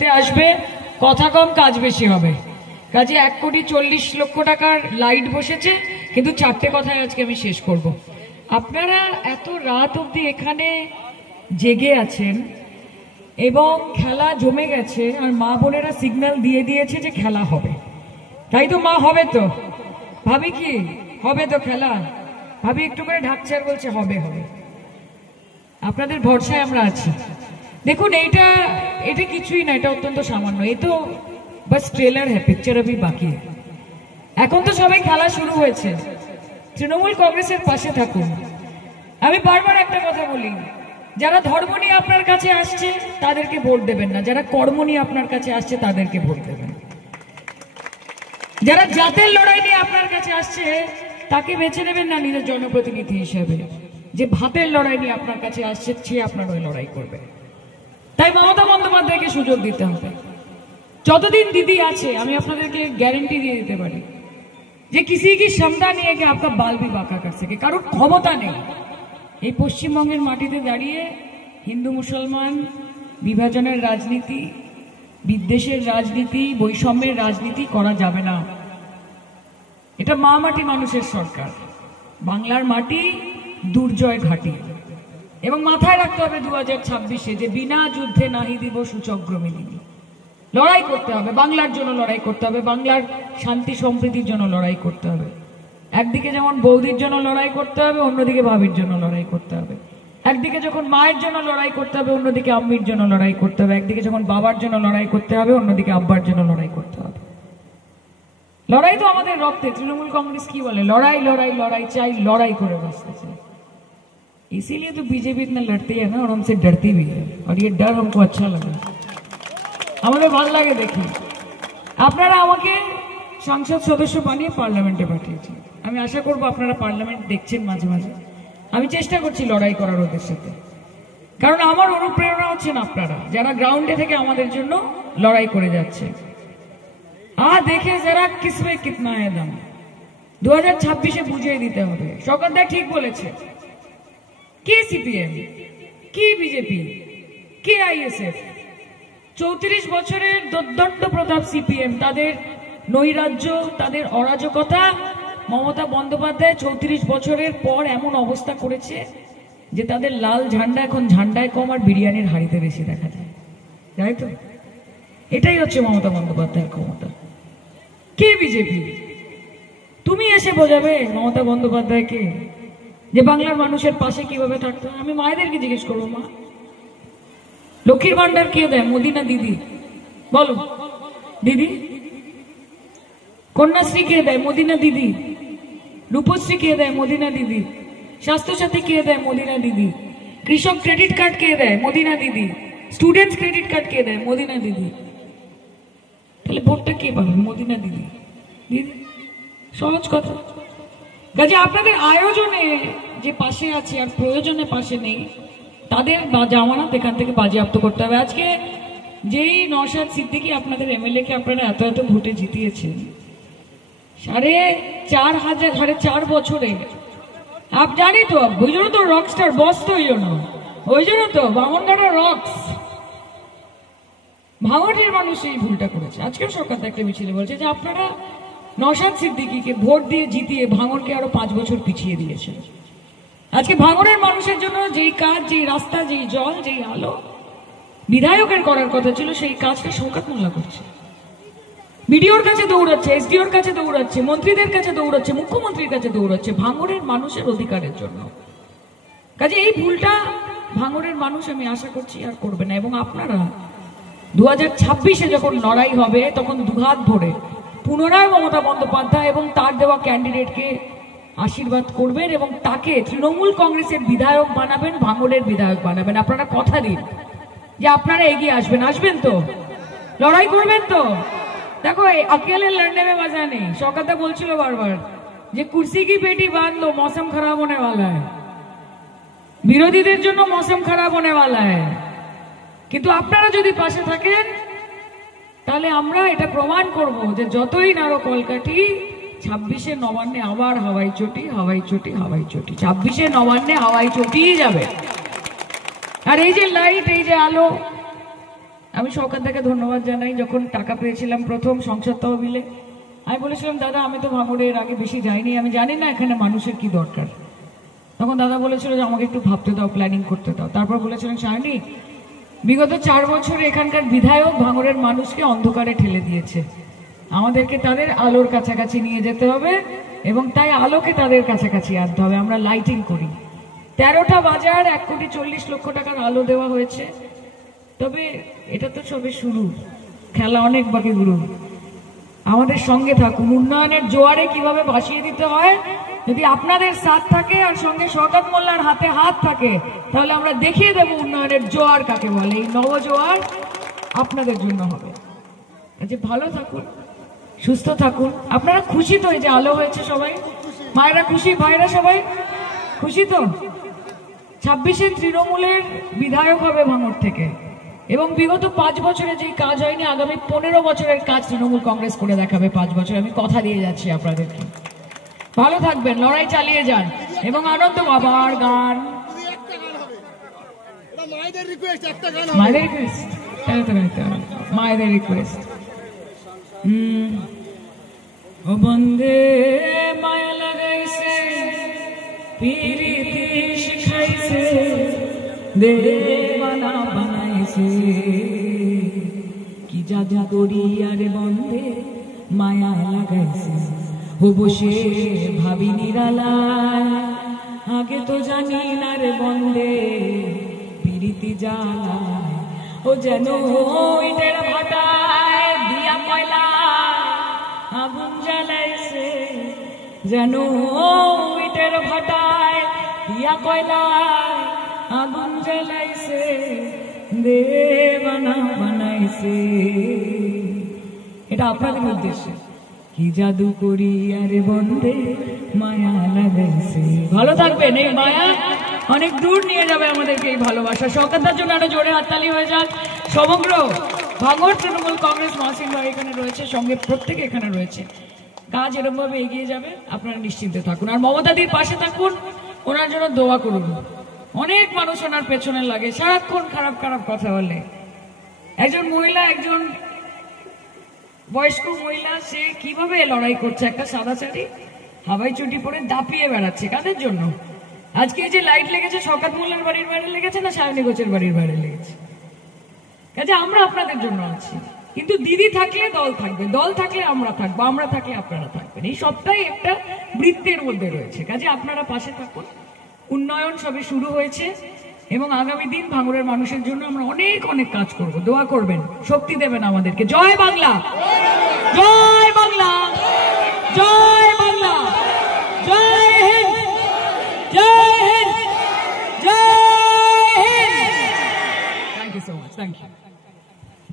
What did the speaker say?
জিততে আসবে, কথা কম কাজ বেশি হবে। কাজে 1,40,00,000 টাকার লাইট বসেছে, কিন্তু 4টে কথায় আজকে আমি শেষ করব। আপনারা এত রাত অবধি এখানে জেগে আছেন এবং খেলা জমে গেছে, আর মা বোনেরা সিগন্যাল দিয়ে দিয়েছে যে খেলা হবে। তাই তো মা? হবে তো? ভাবি কি হবে তো খেলা? ভাবি একটু করে ঢাকছে আর বলছে হবে হবে। আপনাদের ভরসায় আমরা আছি। দেখুন, এটা কিছুই না, এটা অত্যন্ত সামান্য। এই তো বাস ট্রেলার হ্যাঁ, পিকচার अभी বাকি। এখন তো সবাই খেলা শুরু হয়েছে। তৃণমূল কংগ্রেসের পাশে থাকুন। আমি বারবার একটা কথা বলি, যারা ধর্ম নিয়ে আপনার কাছে আসছে তাদেরকে ভোট দেবেন না, যারা কর্ম নিয়ে আপনার কাছে আসছে তাদেরকে ভোট দেবেন। যারা জাতের লড়াই নিয়ে আপনার কাছে আসছে তাকে বেছে নেবেন না নিজের জনপ্রতিনিধি হিসেবে। যে ভাতের লড়াই নিয়ে আপনার কাছে আসছে সে আপনার ওই লড়াই করবে। তাই মমতা বন্দ্যোপাধ্যায়কে সুযোগ দিতে হবে। যতদিন দিদি আছে আমি আপনাদেরকে গ্যারেন্টি দিয়ে দিতে পারি যে किसी की क्षमता नहीं है कि आपका बाल भी बांका कर सके। কারণ ক্ষমতা নেই। এই পশ্চিমবঙ্গের মাটিতে দাঁড়িয়ে হিন্দু মুসলমান বিভাজনের রাজনীতি, বিদ্বেষের রাজনীতি, বৈষম্যের রাজনীতি করা যাবে না। এটা মা মাটি মানুষের সরকার, বাংলার মাটি দুর্জয় ঘাটি। এবং মাথায় রাখতে হবে 2026-এ যে বিনা যুদ্ধে নাহি দিব সূচগ্রমিনী। লড়াই করতে হবে, বাংলার জন্য লড়াই করতে হবে, বাংলার শান্তি সম্প্রীতির জন্য লড়াই করতে হবে। একদিকে যেমন বৌদির জন্য লড়াই করতে হবে, অন্যদিকে ভাবির জন্য লড়াই করতে হবে। একদিকে যখন মায়ের জন্য লড়াই করতে হবে, অন্যদিকে আম্মির জন্য লড়াই করতে হবে। একদিকে যখন বাবার জন্য লড়াই করতে হবে, অন্যদিকে আব্বার জন্য লড়াই করতে হবে। লড়াই তো আমাদের রক্তে। তৃণমূল কংগ্রেস কি বলে? লড়াই লড়াই লড়াই চাই, লড়াই করে बसते চাই। इसीलिए तो बीजेपी इतना लड़ती है ना, और हमसे डरती भी है, और ये डर हमको अच्छा लगा, আমাদের ভালো লাগে দেখি। আপনারা আমাকে সংসদ সদস্য বানিয়ে পার্লামেন্টে পাঠিয়েছেন। আমি আশা করব আপনারা পার্লামেন্ট দেখছেন মাঝে মাঝে। আমি চেষ্টা করছি লড়াই করার ওদের সাথে, কারণ আমার অনুপ্রেরণা হচ্ছেন আপনারা, যারা গ্রাউন্ডে থেকে আমাদের জন্য লড়াই করে যাচ্ছে। দেখে যারা কিসমে কিতনা है दम। 2026-এ বুঝিয়ে দিতে হবে। সরকারদা ঠিক বলেছে। কে সিপিএম, কি বিজেপি, কে আইএসএফ? 34 বছরের দোর্দণ্ড প্রতাপ সিপিএম, তাদের নৈরাজ্য, তাদের অরাজকতা। মমতা বন্দ্যোপাধ্যায় 34 বছরের পর এমন অবস্থা করেছে যে তাদের লাল ঝান্ডা এখন ঝান্ডায় কম আর বিরিয়ানির হাড়িতে বেশি দেখা যায়, তাই তো? এটাই হচ্ছে মমতা বন্দ্যোপাধ্যায়ের ক্ষমতা। কে বিজেপি? তুমি এসে বোঝাবে মমতা বন্দ্যোপাধ্যায়কে যে বাংলার মানুষের পাশে কিভাবে থাকতে হয়। আমি মায়েদেরকে জিজ্ঞেস করবো, মা লক্ষ্মীর ভান্ডার কে দেয়, মোদি না দিদি? বলো দিদি। কন্যাশ্রী কে দেয়, মোদি না দিদি? রূপশ্রী কে দেয়, মোদি না দিদি? স্বাস্থ্যসাথী কে দেয়, মোদি না দিদি? কৃষক ক্রেডিট কার্ড কে দেয়, মোদি না দিদি? স্টুডেন্টস ক্রেডিট কার্ড কে দেয়, মোদি না দিদি? তাহলে ভোটটা কে পাবে, মোদি না দিদি? দিদি। সহজ কথা। কাজে আপনাদের আয়োজনে যে পাশে আছে আর প্রয়োজনে পাশে নেই, তাদের জামানত এখান থেকে বাজেয়াপ্ত করতে হবে। আজকে যেই নওশাদ সিদ্দিকী আপনাদের এমএলএ কে আপনারা এত এত ভোটে জিতিয়েছেন, 4.5 বছরে, आप জানি তো, ওই জন্য তো রকস্টার বস, তো ওই জন্য তো বামনগাড়া রক্স। ভাঙড়ের মানুষ এই ভুলটা করেছে। আজকেও সরকার একটা মিছিলে বলছে যে আপনারা নওশাদ সিদ্দিকীকে ভোট দিয়ে জিতিয়ে ভাঙড়কে আরো 5 বছর পিছিয়ে দিয়েছেন। আজকে ভাঙড়ের মানুষের জন্য যেই কাজ, যেই রাস্তা, যেই জল, যেই আলো বিধায়কের করার কথা ছিল, সেই কাজটা শওকত মোল্লা করছে। বিডিওর কাছে দৌড়াচ্ছে, এসডিওর কাছে দৌড়াচ্ছে, মন্ত্রীদের কাছে দৌড়াচ্ছে, মুখ্যমন্ত্রীর কাছে দৌড়াচ্ছে ভাঙড়ের মানুষের অধিকারের জন্য। কাজে এই ভুলটা ভাঙড়ের মানুষ, আমি আশা করছি, আর করবে না। এবং আপনারা 2026-এ যখন লড়াই হবে তখন দুহাত ভরে পুনরায় মমতা বন্দ্যোপাধ্যায় এবং তার দেওয়া ক্যান্ডিডেটকে আশীর্বাদ করবেন এবং তাকে তৃণমূল কংগ্রেসের বিধায়ক বানাবেন, ভাঙড়ের বিধায়ক বানাবেন। আপনারা কথা দিন যে আপনারা এগিয়ে আসবেন। আসবেন তো? লড়াই করবেন তো? দেখো, अकेले लड़ने में मजा नहीं। शौकत बोलছিল বারবার যে কুর্সি কি পেটি বাঁধ লো, मौसम खराब होने वाला है। বিরোধীদের জন্য मौसम खराब होने वाला है। কিন্তু আপনারা যদি পাশে থাকেন তাহলে আমরা এটা প্রমাণ করব যে যতই নাড়ো কলকাঠি, 26-এ নবান্নে আবার হাওয়াই চটি, হাওয়াই চটি, হাওয়াই চটি। 26-এ নবান্নে হাওয়াই চটিই যাবে। আর এই যে লাইট, এই যে আলো, আমি শওকতদাকে ধন্যবাদ জানাই। যখন টাকা পেয়েছিলাম প্রথম সংসদ তহবিলে, আমি বলেছিলাম দাদা আমি তো ভাঙড়ের আগে বেশি যাইনি, আমি জানি না এখানে মানুষের কি দরকার। তখন দাদা বলেছিল যে আমাকে একটু ভাবতে দাও, প্ল্যানিং করতে দাও। তারপর বলেছিলেন সায়নী, বিগত 4 বছরে এখানকার বিধায়ক ভাঙড়ের মানুষকে অন্ধকারে ঠেলে দিয়েছে, আমাদেরকে তাদের আলোর কাছাকাছি নিয়ে যেতে হবে এবং তাই আলোকে তাদের কাছাকাছি আনতে হবে। আমরা লাইটিং করি, 13টা বাজার 1,40,00,000 টাকার আলো দেওয়া হয়েছে। তবে এটা তো সবে শুরু, খেলা অনেক বাকি গুরু। আমাদের সঙ্গে থাকুন, উন্নয়নের জোয়ারে কিভাবে ভাসিয়ে দিতে হয় যদি আপনাদের সাথ থাকে আর সঙ্গে শওকত মোল্লার হাতে হাত থাকে, তাহলে আমরা দেখিয়ে দেব উন্নয়নের জোয়ার কাকে বলে। এই নবজোয়ার আপনাদের জন্য হবে। আচ্ছা, ভালো থাকুন, সুস্থ থাকুন। আপনারা খুশি তো এই যে আলো হয়েছে? সবাই মায়েরা খুশি, ভাইরা সবাই খুশি তো? 26-এ তৃণমূলের বিধায়ক হবে ভাঙড় থেকে, এবং বিগত 5 বছরে যে কাজ হয়নি আগামী 15 বছরের কাজ তৃণমূল কংগ্রেস করে দেখাবে 5 বছর। আমি কথা দিয়ে যাচ্ছি আপনাদেরকে। ভালো থাকবেন, লড়াই চালিয়ে যান এবং আনন্দ। বাবার গান, মায়েদের রিকোয়েস্ট, মায়েদের রিকোয়েস্ট। ও বন্দে মায়া লাগাইছে, পিরিতি শিখাইছে, দেবানা বানাইছে, কি জাদু করি আরে বন্দে মায়া লাগাইছে। ও বসে ভাবি নিরালায়, আগে তো জানি না রে বন্দে পিরিতি জ্বালায়। ও যেন ইটের ভাটায় দিয়া কয়লা আগুন জ্বালাইছে, যেন ইটের ভাটায় দিয়া কয়লায় আগুন জ্বালাইছে, দেবানা বানাইছে। এটা আপনাদের উদ্দেশ্যে। কি জাদু করি আরে বন্দে মায়া লাগাইছে। ভালো থাকবেন, এই মায়া অনেক দূর নিয়ে যাবে আমাদেরকে এই ভালোবাসা। শওকতদার জন্য একটা জোরে হাততালি হয়ে যাক। সমগ্র ভাঙড় তৃণমূল কংগ্রেস মহাসিন ভাই এখানে রয়েছে, সঙ্গে প্রত্যেকে এখানে রয়েছে। কাজ এরকম ভাবে এগিয়ে যাবে, আপনারা নিশ্চিন্তে থাকুন। আর মমতাদির পাশে থাকুন, ওনার জন্য দোয়া করুন। অনেক মানুষ ওনার পেছনে লাগে, সারাক্ষণ খারাপ খারাপ কথা বলে। একজন মহিলা, একজন বয়স্ক মহিলা, সে কিভাবে লড়াই করছে, একটা সাদা শাড়ি হাওয়াই চটি পরে দাপিয়ে বেড়াচ্ছে। কাদের জন্য? আজকে এই যে লাইট লেগেছে, শওকত মোল্লার বাড়ির বাইরে লেগেছে না সায়নী ঘোষের বাড়ির বাইরে লেগেছে? কাজে আমরা আপনাদের জন্য আছি। কিন্তু দিদি থাকলে দল থাকবে, দল থাকলে আমরা থাকবো, আমরা থাকলে আপনারা থাকবেন। এই সবটাই একটা বৃত্তের মধ্যে রয়েছে। কাজে আপনারা পাশে থাকুন। উন্নয়ন সবে শুরু হয়েছে এবং আগামী দিন ভাঙড়ের মানুষের জন্য আমরা অনেক অনেক কাজ করব। দোয়া করবেন, শক্তি দেবেন আমাদেরকে। জয় বাংলা, জয় বাংলা, জয় বাংলা, জয় হিন্দ, জয় হিন্দ, জয় Hind. Thank you so much, thank you.